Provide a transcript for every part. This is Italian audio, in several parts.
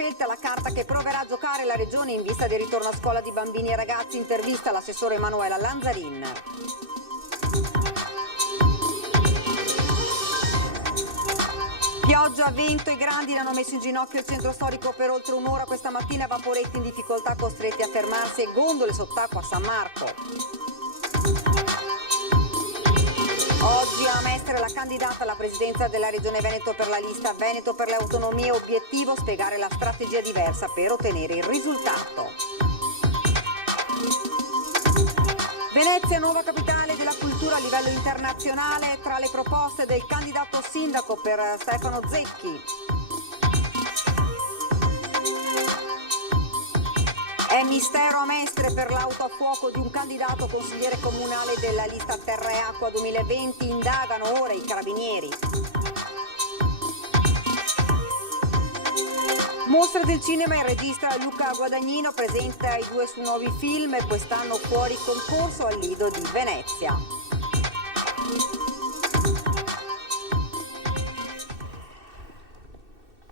scelta, la carta che proverà a giocare la Regione in vista del ritorno a scuola di bambini e ragazzi. Intervista all'assessore Emanuela Lanzarin. Pioggia, vento e grandine hanno messo in ginocchio il centro storico per oltre un'ora questa mattina, vaporetti in difficoltà costretti a fermarsi e gondole sott'acqua a San Marco. Oggi a Mestre la candidata alla presidenza della Regione Veneto per la lista Veneto per le autonomie, obiettivo spiegare la strategia diversa per ottenere il risultato. Venezia, nuova capitale della cultura a livello internazionale, tra le proposte del candidato sindaco per Stefano Zecchi. È mistero a Mestre per l'auto a fuoco di un candidato consigliere comunale della lista Terra e Acqua 2020, indagano ora i carabinieri. Mostra del cinema, il regista Luca Guadagnino presenta i 2 suoi nuovi film, quest'anno fuori concorso al Lido di Venezia.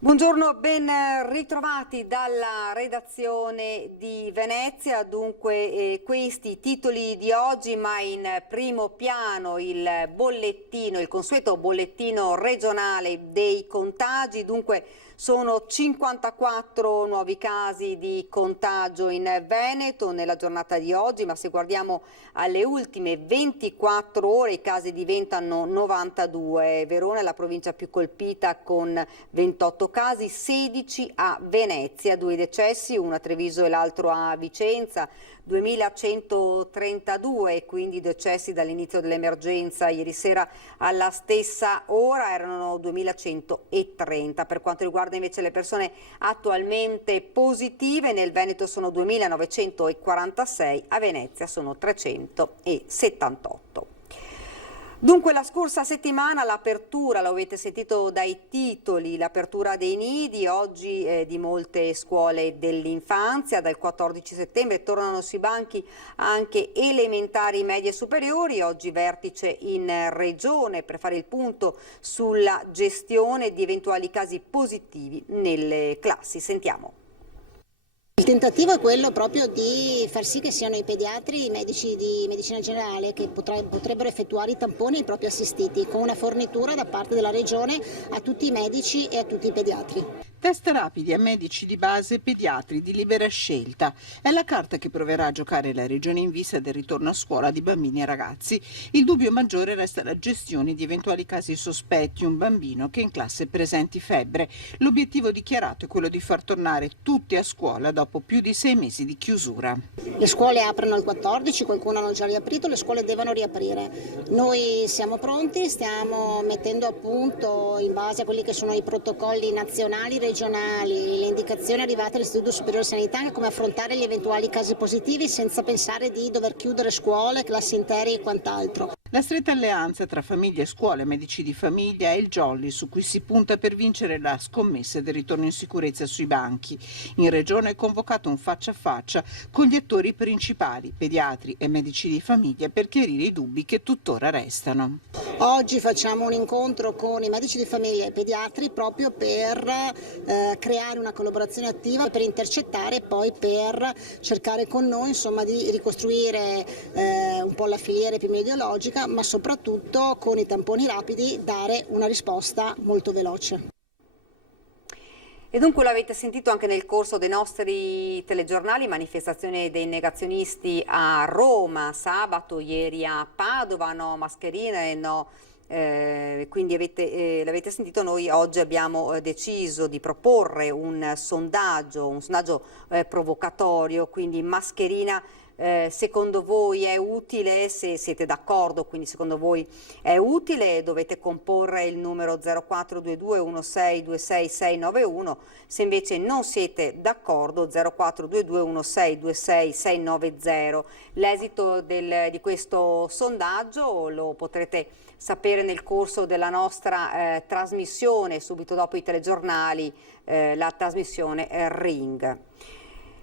Buongiorno, ben ritrovati dalla redazione di Venezia. Dunque questi titoli di oggi, ma in primo piano il bollettino, il consueto bollettino regionale dei contagi. Dunque sono 54 nuovi casi di contagio in Veneto nella giornata di oggi, ma se guardiamo alle ultime 24 ore i casi diventano 92. Verona è la provincia più colpita con 28 casi, 16 a Venezia, 2 decessi, uno a Treviso e l'altro a Vicenza, 2132, quindi decessi dall'inizio dell'emergenza. Ieri sera alla stessa ora erano 2130. Per quanto riguarda invece le persone attualmente positive, nel Veneto sono 2946, a Venezia sono 378. Dunque la scorsa settimana l'apertura, lo avete sentito dai titoli, l'apertura dei nidi, oggi di molte scuole dell'infanzia, dal 14 settembre tornano sui banchi anche elementari, medie e superiori, oggi vertice in regione per fare il punto sulla gestione di eventuali casi positivi nelle classi. Sentiamo. Il tentativo è quello proprio di far sì che siano i pediatri, i medici di medicina generale che potrebbero effettuare i tamponi ai propri assistiti con una fornitura da parte della Regione a tutti i medici e a tutti i pediatri. Test rapidi a medici di base e pediatri di libera scelta. È la carta che proverà a giocare la Regione in vista del ritorno a scuola di bambini e ragazzi. Il dubbio maggiore resta la gestione di eventuali casi sospetti, un bambino che in classe presenti febbre. L'obiettivo dichiarato è quello di far tornare tutti a scuola dopo più di 6 mesi di chiusura. Le scuole aprono il 14, qualcuno hanno già riaprito, le scuole devono riaprire. Noi siamo pronti, stiamo mettendo a punto, in base a quelli che sono i protocolli nazionali, regionali, le indicazioni arrivate all'Istituto Superiore di Sanità, come affrontare gli eventuali casi positivi senza pensare di dover chiudere scuole, classi intere e quant'altro. La stretta alleanza tra famiglie e scuole, medici di famiglia e il Jolly, su cui si punta per vincere la scommessa del ritorno in sicurezza sui banchi. In regione è convocato un faccia a faccia con gli attori principali, pediatri e medici di famiglia, per chiarire i dubbi che tuttora restano. Oggi facciamo un incontro con i medici di famiglia e i pediatri proprio per creare una collaborazione attiva, per intercettare e poi per cercare con noi di ricostruire un po' la filiera epidemiologica, ma soprattutto con i tamponi rapidi dare una risposta molto veloce. E dunque l'avete sentito anche nel corso dei nostri telegiornali, manifestazione dei negazionisti a Roma, sabato, ieri a Padova, no mascherine, no. Quindi l'avete sentito, noi oggi abbiamo deciso di proporre un sondaggio provocatorio, quindi mascherina. Secondo voi è utile? Se siete d'accordo, quindi secondo voi è utile, dovete comporre il numero 0422 1626 691, se invece non siete d'accordo 0422 1626 690. L'esito di questo sondaggio lo potrete sapere nel corso della nostra trasmissione subito dopo i telegiornali, la trasmissione Ring.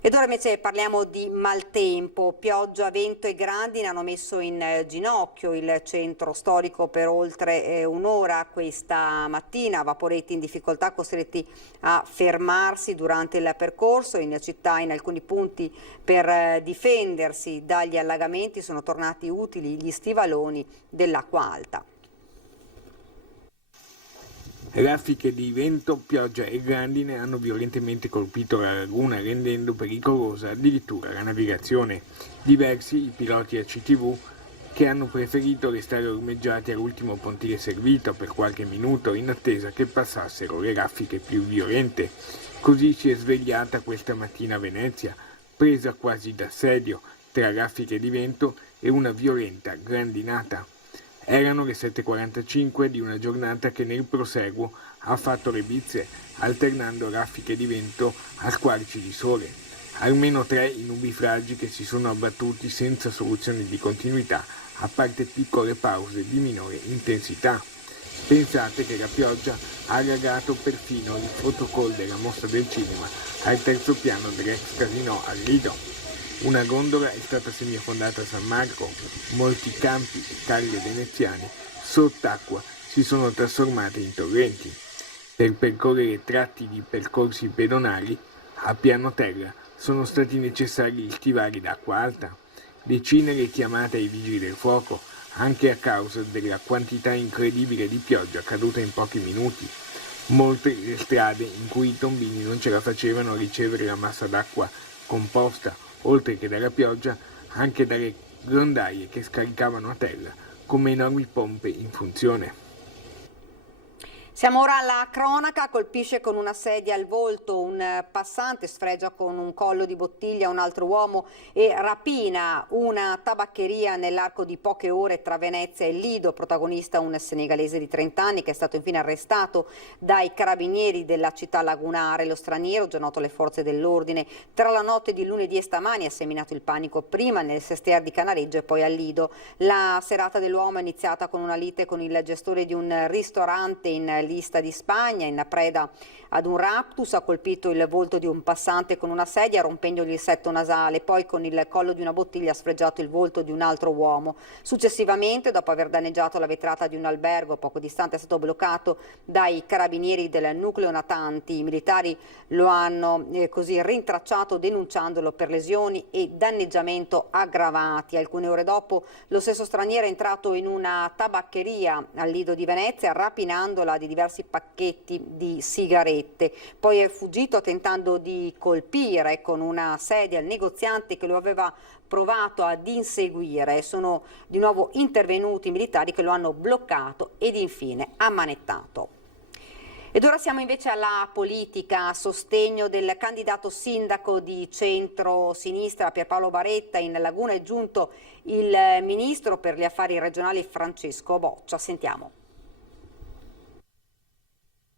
Ed ora invece parliamo di maltempo. Pioggia, vento e grandine hanno messo in ginocchio il centro storico per oltre un'ora questa mattina. Vaporetti in difficoltà costretti a fermarsi durante il percorso. In città, in alcuni punti, per difendersi dagli allagamenti sono tornati utili gli stivaloni dell'acqua alta. Raffiche di vento, pioggia e grandine hanno violentemente colpito la laguna, rendendo pericolosa addirittura la navigazione. Diversi i piloti ACTV che hanno preferito restare ormeggiati all'ultimo pontile servito per qualche minuto in attesa che passassero le raffiche più violente. Così si è svegliata questa mattina Venezia, presa quasi d'assedio tra raffiche di vento e una violenta grandinata. Erano le 7:45 di una giornata che nel proseguo ha fatto le bizze, alternando raffiche di vento a squarci di sole. Almeno 3 i nubifragi che si sono abbattuti senza soluzione di continuità, a parte piccole pause di minore intensità. Pensate che la pioggia ha allagato perfino il fotocall della Mostra del Cinema al terzo piano dell'ex casino al Lido. Una gondola è stata semiaffondata a San Marco, molti campi e caglie veneziane sott'acqua si sono trasformate in torrenti. Per percorrere tratti di percorsi pedonali a piano terra sono stati necessari gli stivali d'acqua alta. Decine le chiamate ai vigili del fuoco, anche a causa della quantità incredibile di pioggia caduta in pochi minuti. Molte le strade in cui i tombini non ce la facevano a ricevere la massa d'acqua composta, oltre che dalla pioggia, anche dalle grondaie che scaricavano a terra come enormi pompe in funzione. Siamo ora alla cronaca. Colpisce con una sedia al volto un passante, sfregia con un collo di bottiglia un altro uomo e rapina una tabaccheria nell'arco di poche ore tra Venezia e Lido. Protagonista un senegalese di 30 anni che è stato infine arrestato dai carabinieri della città lagunare. Lo straniero, già noto alle forze dell'ordine, tra la notte di lunedì e stamani ha seminato il panico prima nel Sestiere di Canareggio e poi a Lido. La serata dell'uomo è iniziata con una lite con il gestore di un ristorante in lista di Spagna. In preda ad un raptus ha colpito il volto di un passante con una sedia rompendogli il setto nasale, poi con il collo di una bottiglia ha sfregiato il volto di un altro uomo. Successivamente, dopo aver danneggiato la vetrata di un albergo poco distante, è stato bloccato dai carabinieri del nucleo natanti. I militari lo hanno così rintracciato denunciandolo per lesioni e danneggiamento aggravati. Alcune ore dopo lo stesso straniero è entrato in una tabaccheria al Lido di Venezia rapinandola di diversi pacchetti di sigarette. Poi è fuggito tentando di colpire con una sedia il negoziante che lo aveva provato ad inseguire. Sono di nuovo intervenuti i militari che lo hanno bloccato ed infine ammanettato. Ed ora siamo invece alla politica. A sostegno del candidato sindaco di centro-sinistra Pierpaolo Baretta, in Laguna è giunto il ministro per gli affari regionali Francesco Boccia. Sentiamo.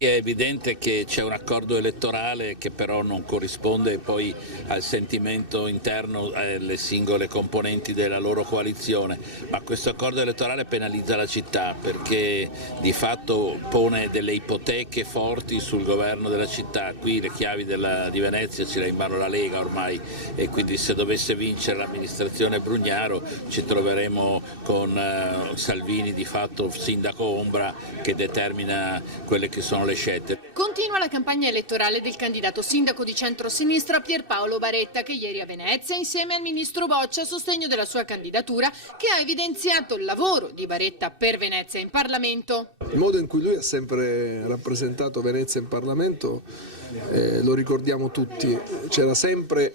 È evidente che c'è un accordo elettorale che però non corrisponde poi al sentimento interno alle singole componenti della loro coalizione, ma questo accordo elettorale penalizza la città perché di fatto pone delle ipoteche forti sul governo della città. Qui le chiavi di Venezia ce l'ha in mano la Lega ormai e quindi se dovesse vincere l'amministrazione Brugnaro ci troveremo con Salvini di fatto sindaco ombra che determina quelle che sono le scelte. Continua la campagna elettorale del candidato sindaco di centrosinistra Pierpaolo Baretta, che ieri a Venezia insieme al ministro Boccia a sostegno della sua candidatura, che ha evidenziato il lavoro di Baretta per Venezia in Parlamento. Il modo in cui lui ha sempre rappresentato Venezia in Parlamento lo ricordiamo tutti, c'era sempre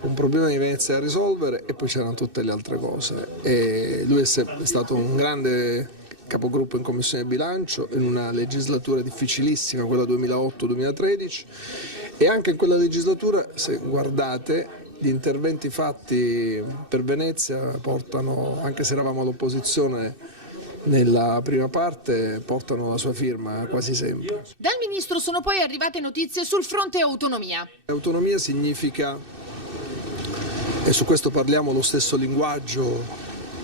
un problema di Venezia da risolvere e poi c'erano tutte le altre cose. E lui è stato un grande capogruppo in Commissione Bilancio in una legislatura difficilissima, quella 2008-2013, e anche in quella legislatura, se guardate, gli interventi fatti per Venezia portano, anche se eravamo all'opposizione nella prima parte, portano la sua firma quasi sempre. Dal ministro sono poi arrivate notizie sul fronte autonomia. Autonomia significa, e su questo parliamo lo stesso linguaggio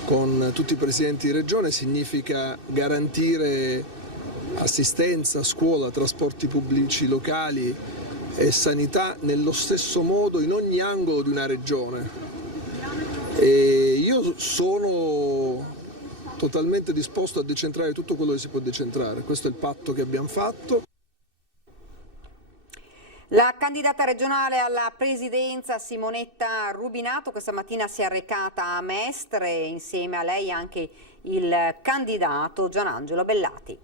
con tutti i presidenti di regione, significa garantire assistenza, scuola, trasporti pubblici locali e sanità nello stesso modo in ogni angolo di una regione. E io sono totalmente disposto a decentrare tutto quello che si può decentrare, questo è il patto che abbiamo fatto. La candidata regionale alla presidenza Simonetta Rubinato questa mattina si è recata a Mestre, insieme a lei anche il candidato Gianangelo Bellati.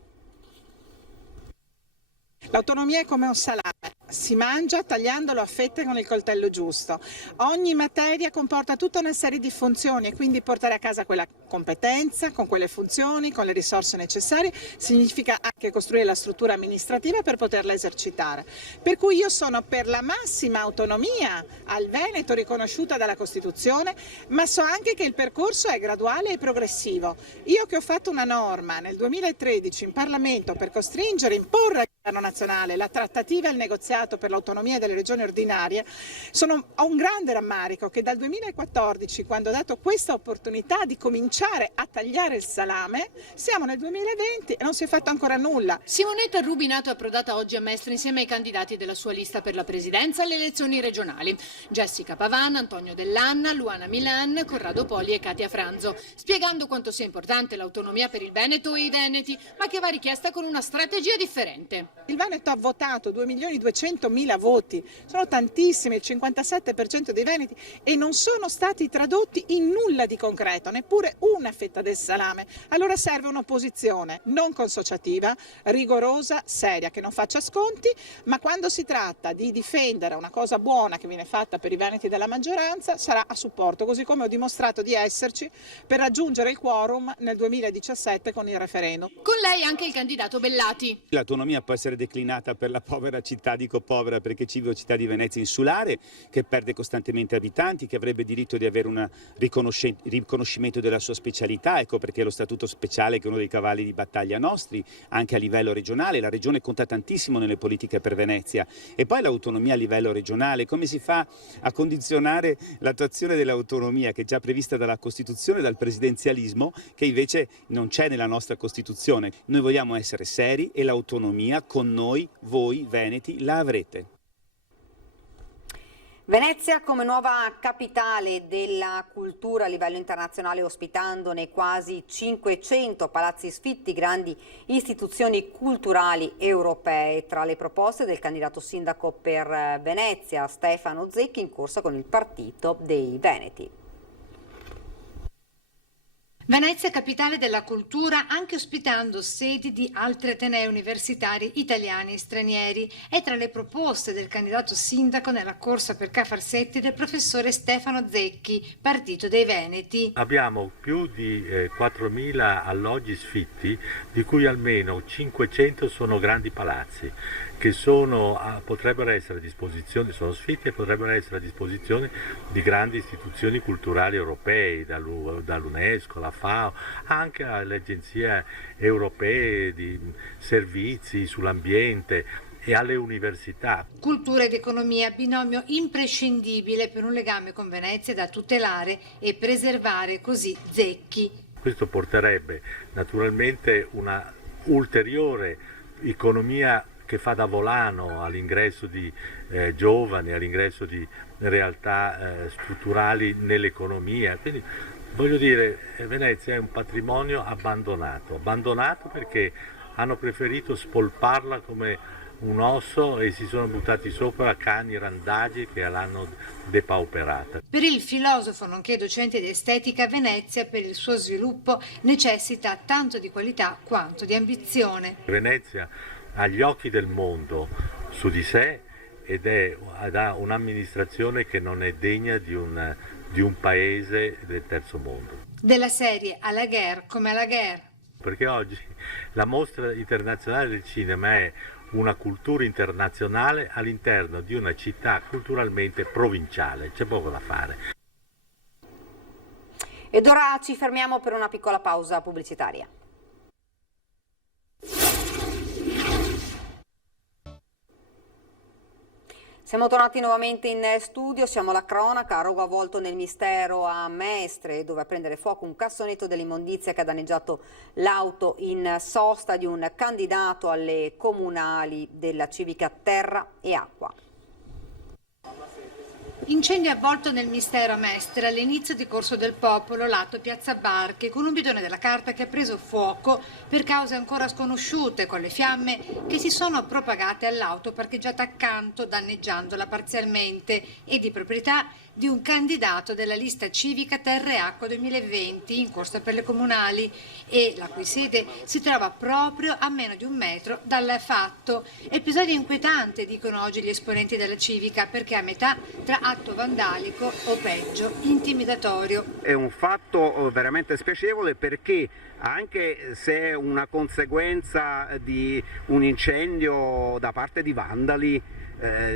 L'autonomia è come un salame, si mangia tagliandolo a fette con il coltello giusto. Ogni materia comporta tutta una serie di funzioni e quindi portare a casa quella competenza, con quelle funzioni, con le risorse necessarie, significa anche costruire la struttura amministrativa per poterla esercitare. Per cui io sono per la massima autonomia al Veneto riconosciuta dalla Costituzione, ma so anche che il percorso è graduale e progressivo. Io che ho fatto una norma nel 2013 in Parlamento per costringere, imporre al governo nazionale la trattativa e il negoziato per l'autonomia delle regioni ordinarie, ho un grande rammarico che dal 2014, quando ho dato questa opportunità di cominciare a tagliare il salame, siamo nel 2020 e non si è fatto ancora nulla. Simonetta Rubinato è approdata oggi a Mestre insieme ai candidati della sua lista per la presidenza alle elezioni regionali. Jessica Pavan, Antonio Dell'Anna, Luana Milan, Corrado Poli e Katia Franzo, spiegando quanto sia importante l'autonomia per il Veneto e i veneti, ma che va richiesta con una strategia differente. Il Veneto ha votato 2.200.000 voti, sono tantissimi, il 57% dei veneti, e non sono stati tradotti in nulla di concreto, neppure una fetta del salame. Allora serve un'opposizione non consociativa, rigorosa, seria, che non faccia sconti, ma quando si tratta di difendere una cosa buona che viene fatta per i veneti della maggioranza sarà a supporto, così come ho dimostrato di esserci per raggiungere il quorum nel 2017 con il referendum. Con lei anche il candidato Bellati. L'autonomia può essere declinata per la povera città, dico povera perché civico città di Venezia insulare, che perde costantemente abitanti, che avrebbe diritto di avere un riconoscimento della sua specialità, ecco perché lo statuto speciale, che è uno dei cavalli di battaglia nostri, anche a livello regionale. La regione conta tantissimo nelle politiche per Venezia. E poi l'autonomia a livello regionale, come si fa a condizionare l'attuazione dell'autonomia che è già prevista dalla Costituzione e dal presidenzialismo, che invece non c'è nella nostra Costituzione. Noi vogliamo essere seri e l'autonomia con noi, voi veneti, la avrete. Venezia come nuova capitale della cultura a livello internazionale, ospitandone quasi 500 palazzi sfitti, grandi istituzioni culturali europee, tra le proposte del candidato sindaco per Venezia Stefano Zecchi, in corsa con il Partito dei Veneti. Venezia è capitale della cultura, anche ospitando sedi di altri atenei universitari italiani e stranieri. È tra le proposte del candidato sindaco nella corsa per Cafarsetti del professore Stefano Zecchi, Partito dei Veneti. Abbiamo più di 4.000 alloggi sfitti, di cui almeno 500 sono grandi palazzi, che potrebbero essere a disposizione, sono sfitti e potrebbero essere a disposizione di grandi istituzioni culturali europee, dall'UNESCO, la FAO, anche alle agenzie europee di servizi sull'ambiente e alle università. Cultura ed economia, binomio imprescindibile per un legame con Venezia da tutelare e preservare, così Zecchi. Questo porterebbe naturalmente una ulteriore economia che fa da volano all'ingresso di giovani, all'ingresso di realtà strutturali nell'economia. Quindi voglio dire, Venezia è un patrimonio abbandonato perché hanno preferito spolparla come un osso e si sono buttati sopra cani randagi che l'hanno depauperata. Per il filosofo, nonché docente di estetica, Venezia per il suo sviluppo necessita tanto di qualità quanto di ambizione. Venezia ha gli occhi del mondo su di sé ed ha un'amministrazione che non è degna di un paese del terzo mondo. Della serie alla guerre come alla guerre. Perché oggi la mostra internazionale del cinema è una cultura internazionale all'interno di una città culturalmente provinciale, c'è poco da fare. Ed ora ci fermiamo per una piccola pausa pubblicitaria. Siamo tornati nuovamente in studio, siamo alla cronaca, rogo avvolto nel mistero a Mestre, dove a prendere fuoco un cassonetto dell'immondizia che ha danneggiato l'auto in sosta di un candidato alle comunali della civica Terra e Acqua. Incendio avvolto nel mistero a Mestre all'inizio di Corso del Popolo, lato Piazza Barche, con un bidone della carta che ha preso fuoco per cause ancora sconosciute, con le fiamme che si sono propagate all'auto parcheggiata accanto, danneggiandola parzialmente, e di proprietà di un candidato della lista civica Terra e Acqua 2020 in corsa per le comunali, e la cui sede si trova proprio a meno di 1 metro dal fatto. Episodio inquietante, dicono oggi gli esponenti della civica, perché a metà tra atto vandalico o peggio intimidatorio. È un fatto veramente spiacevole, perché anche se è una conseguenza di un incendio da parte di vandali,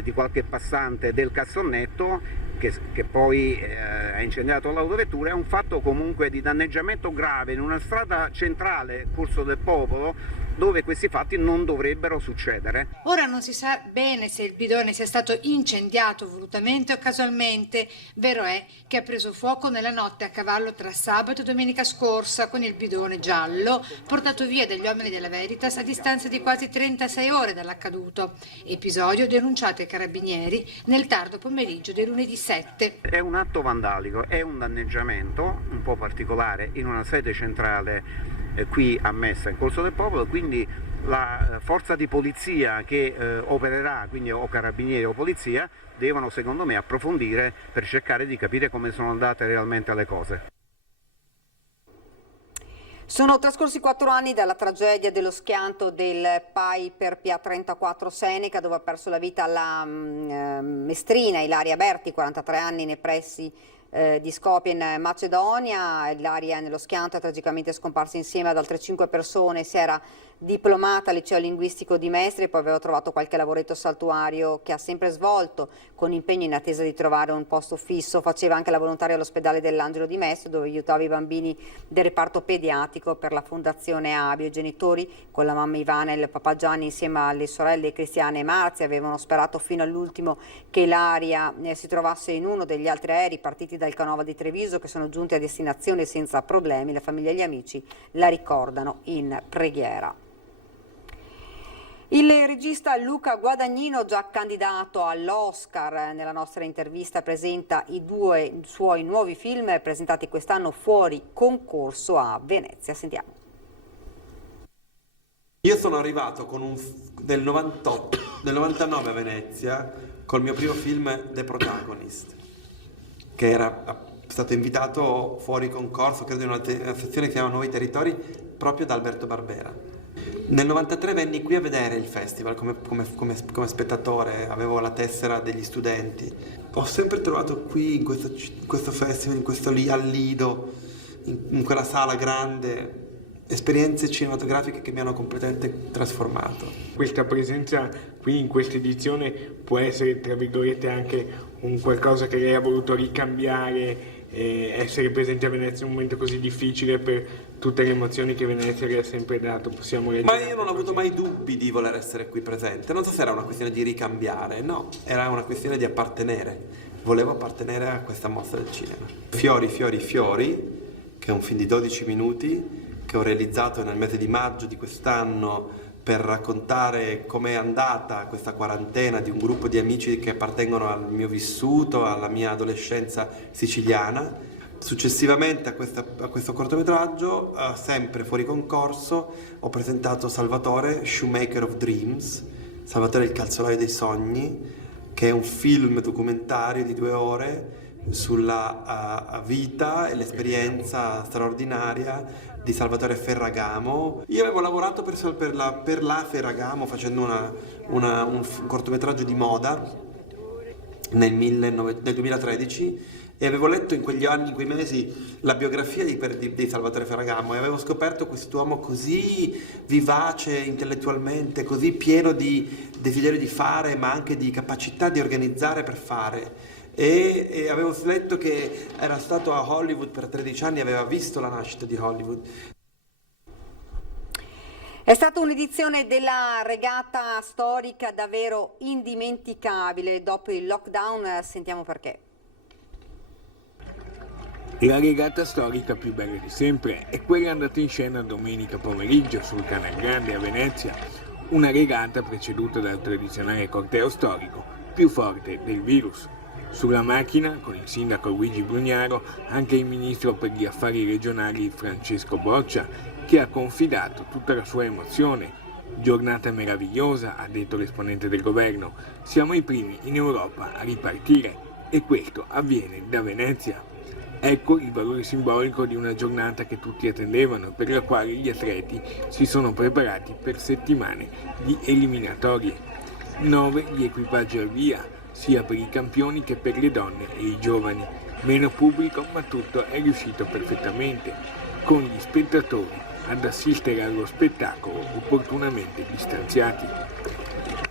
di qualche passante del cassonetto che poi ha incendiato l'autovettura, è un fatto comunque di danneggiamento grave in una strada centrale, Corso del Popolo, dove questi fatti non dovrebbero succedere. Ora non si sa bene se il bidone sia stato incendiato volutamente o casualmente. Vero è che ha preso fuoco nella notte a cavallo tra sabato e domenica scorsa, con il bidone giallo portato via dagli uomini della Veritas a distanza di quasi 36 ore dall'accaduto. Episodio denunciato ai carabinieri nel tardo pomeriggio del lunedì 7. È un atto vandalico, è un danneggiamento un po' particolare in una sede centrale qui a Messa, in Corso del Popolo, quindi la forza di polizia che opererà, quindi o carabinieri o polizia, devono secondo me approfondire per cercare di capire come sono andate realmente le cose. Sono trascorsi 4 anni dalla tragedia dello schianto del Piper PA34 Seneca, dove ha perso la vita la mestrina Ilaria Berti, 43 anni, nei pressi di Skopje in Macedonia. Ilaria nello schianto è tragicamente scomparsa insieme ad altre 5 persone. Si era diplomata al liceo linguistico di Mestre e poi aveva trovato qualche lavoretto saltuario che ha sempre svolto con impegno in attesa di trovare un posto fisso. Faceva anche la volontaria all'ospedale dell'Angelo di Mestre, dove aiutava i bambini del reparto pediatrico per la fondazione Abio. I genitori, con la mamma Ivana e il papà Gianni insieme alle sorelle Cristiane e Marzia, avevano sperato fino all'ultimo che Ilaria si trovasse in uno degli altri aerei partiti dal Canova di Treviso, che sono giunti a destinazione senza problemi. La famiglia e gli amici la ricordano in preghiera. Il regista Luca Guadagnino, già candidato all'Oscar, nella nostra intervista presenta i 2 suoi nuovi film presentati quest'anno fuori concorso a Venezia. Sentiamo. Io sono arrivato nel 99 a Venezia col mio primo film The Protagonist, che era stato invitato fuori concorso, credo in una sezione che si chiama Nuovi Territori, proprio da Alberto Barbera. Nel 93 venni qui a vedere il festival come spettatore, avevo la tessera degli studenti. Ho sempre trovato qui in questo festival, al Lido, in quella sala grande, esperienze cinematografiche che mi hanno completamente trasformato. Questa presenza qui in questa edizione può essere, tra virgolette, anche un qualcosa che lei ha voluto ricambiare, essere presente a Venezia in un momento così difficile per tutte le emozioni che Venezia le ha sempre dato. Ma io non ho avuto mai dubbi di voler essere qui presente. Non so se era una questione di ricambiare, no, era una questione di appartenere. Volevo appartenere a questa mostra del cinema. Fiori, fiori, fiori, che è un film di 12 minuti che ho realizzato nel mese di maggio di quest'anno per raccontare com'è andata questa quarantena di un gruppo di amici che appartengono al mio vissuto, alla mia adolescenza siciliana. Successivamente a questo cortometraggio, sempre fuori concorso, ho presentato Salvatore, Shoemaker of Dreams, Salvatore il calzolaio dei sogni, che è un film documentario di 2 ore sulla vita e l'esperienza straordinaria di Salvatore Ferragamo. Io avevo lavorato per la Ferragamo facendo un cortometraggio di moda nel 2013 e avevo letto in quegli anni, in quei mesi, la biografia di Salvatore Ferragamo e avevo scoperto quest'uomo così vivace intellettualmente, così pieno di desiderio di fare, ma anche di capacità di organizzare per fare. E avevo letto che era stato a Hollywood per 13 anni e aveva visto la nascita di Hollywood. È stata un'edizione della regata storica davvero indimenticabile. Dopo il lockdown sentiamo perché. La regata storica più bella di sempre è quella andata in scena domenica pomeriggio sul Canal Grande a Venezia, una regata preceduta dal tradizionale corteo storico più forte del virus. Sulla macchina, con il sindaco Luigi Brugnaro, anche il ministro per gli affari regionali Francesco Boccia, che ha confidato tutta la sua emozione. Giornata meravigliosa, ha detto l'esponente del governo. Siamo i primi in Europa a ripartire e questo avviene da Venezia. Ecco il valore simbolico di una giornata che tutti attendevano, per la quale gli atleti si sono preparati per settimane di eliminatorie. 9 gli equipaggi al via, sia per i campioni che per le donne e i giovani. Meno pubblico, ma tutto è riuscito perfettamente, con gli spettatori ad assistere allo spettacolo opportunamente distanziati.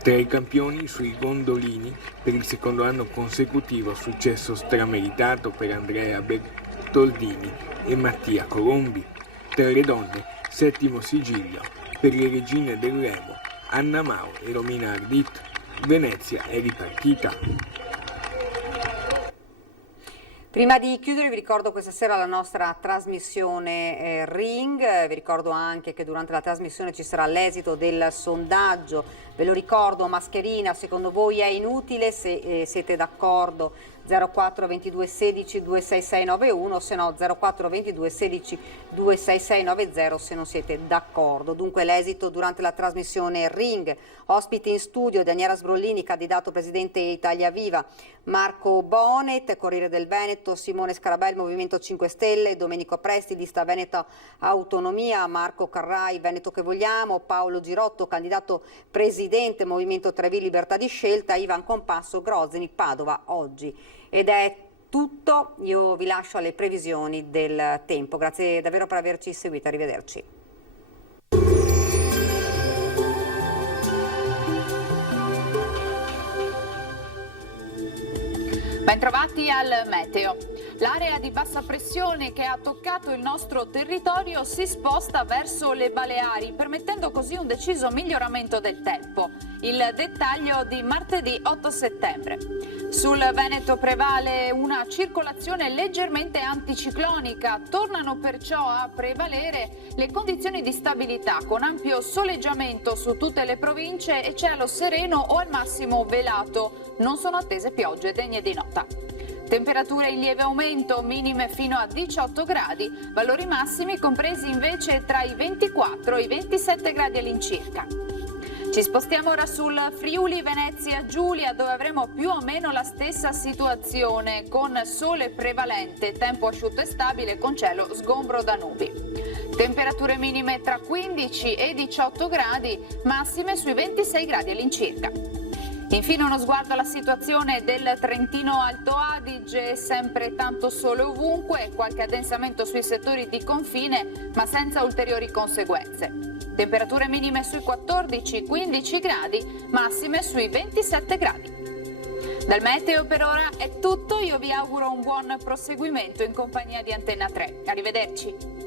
3 campioni sui gondolini per il secondo anno consecutivo, successo strameritato per Andrea Bertoldini e Mattia Colombi. 3 le donne, 7° sigillo per le regine del remo Anna Mao e Romina Ardit. Venezia è ripartita. Prima di chiudere vi ricordo questa sera la nostra trasmissione Ring, vi ricordo anche che durante la trasmissione ci sarà l'esito del sondaggio, ve lo ricordo, mascherina secondo voi è inutile, se siete d'accordo 04 22 16 26691, se no 04 22 16 26690 se non siete d'accordo. Dunque l'esito durante la trasmissione Ring, ospiti in studio Daniela Sbrollini, candidato presidente Italia Viva, Marco Bonet, Corriere del Veneto, Simone Scarabelli, Movimento 5 Stelle, Domenico Presti, lista Veneto Autonomia, Marco Carrai, Veneto che vogliamo, Paolo Girotto, candidato presidente Movimento Trevi Libertà di Scelta, Ivan Compasso, Grozny, Padova, Oggi. Ed è tutto, io vi lascio alle previsioni del tempo. Grazie davvero per averci seguito, arrivederci. Bentrovati al meteo. L'area di bassa pressione che ha toccato il nostro territorio si sposta verso le Baleari, permettendo così un deciso miglioramento del tempo. Il dettaglio di martedì 8 settembre. Sul Veneto prevale una circolazione leggermente anticiclonica, tornano perciò a prevalere le condizioni di stabilità con ampio soleggiamento su tutte le province e cielo sereno o al massimo velato. Non sono attese piogge degne di nota. Temperature in lieve aumento, minime fino a 18 gradi, valori massimi compresi invece tra i 24 e i 27 gradi all'incirca. Ci spostiamo ora sul Friuli Venezia Giulia, dove avremo più o meno la stessa situazione, con sole prevalente, tempo asciutto e stabile con cielo sgombro da nubi. Temperature minime tra 15 e 18 gradi, massime sui 26 gradi all'incirca. Infine uno sguardo alla situazione del Trentino Alto Adige, sempre tanto sole ovunque, qualche addensamento sui settori di confine, ma senza ulteriori conseguenze. Temperature minime sui 14-15 gradi, massime sui 27 gradi. Dal meteo per ora è tutto, io vi auguro un buon proseguimento in compagnia di Antenna 3. Arrivederci.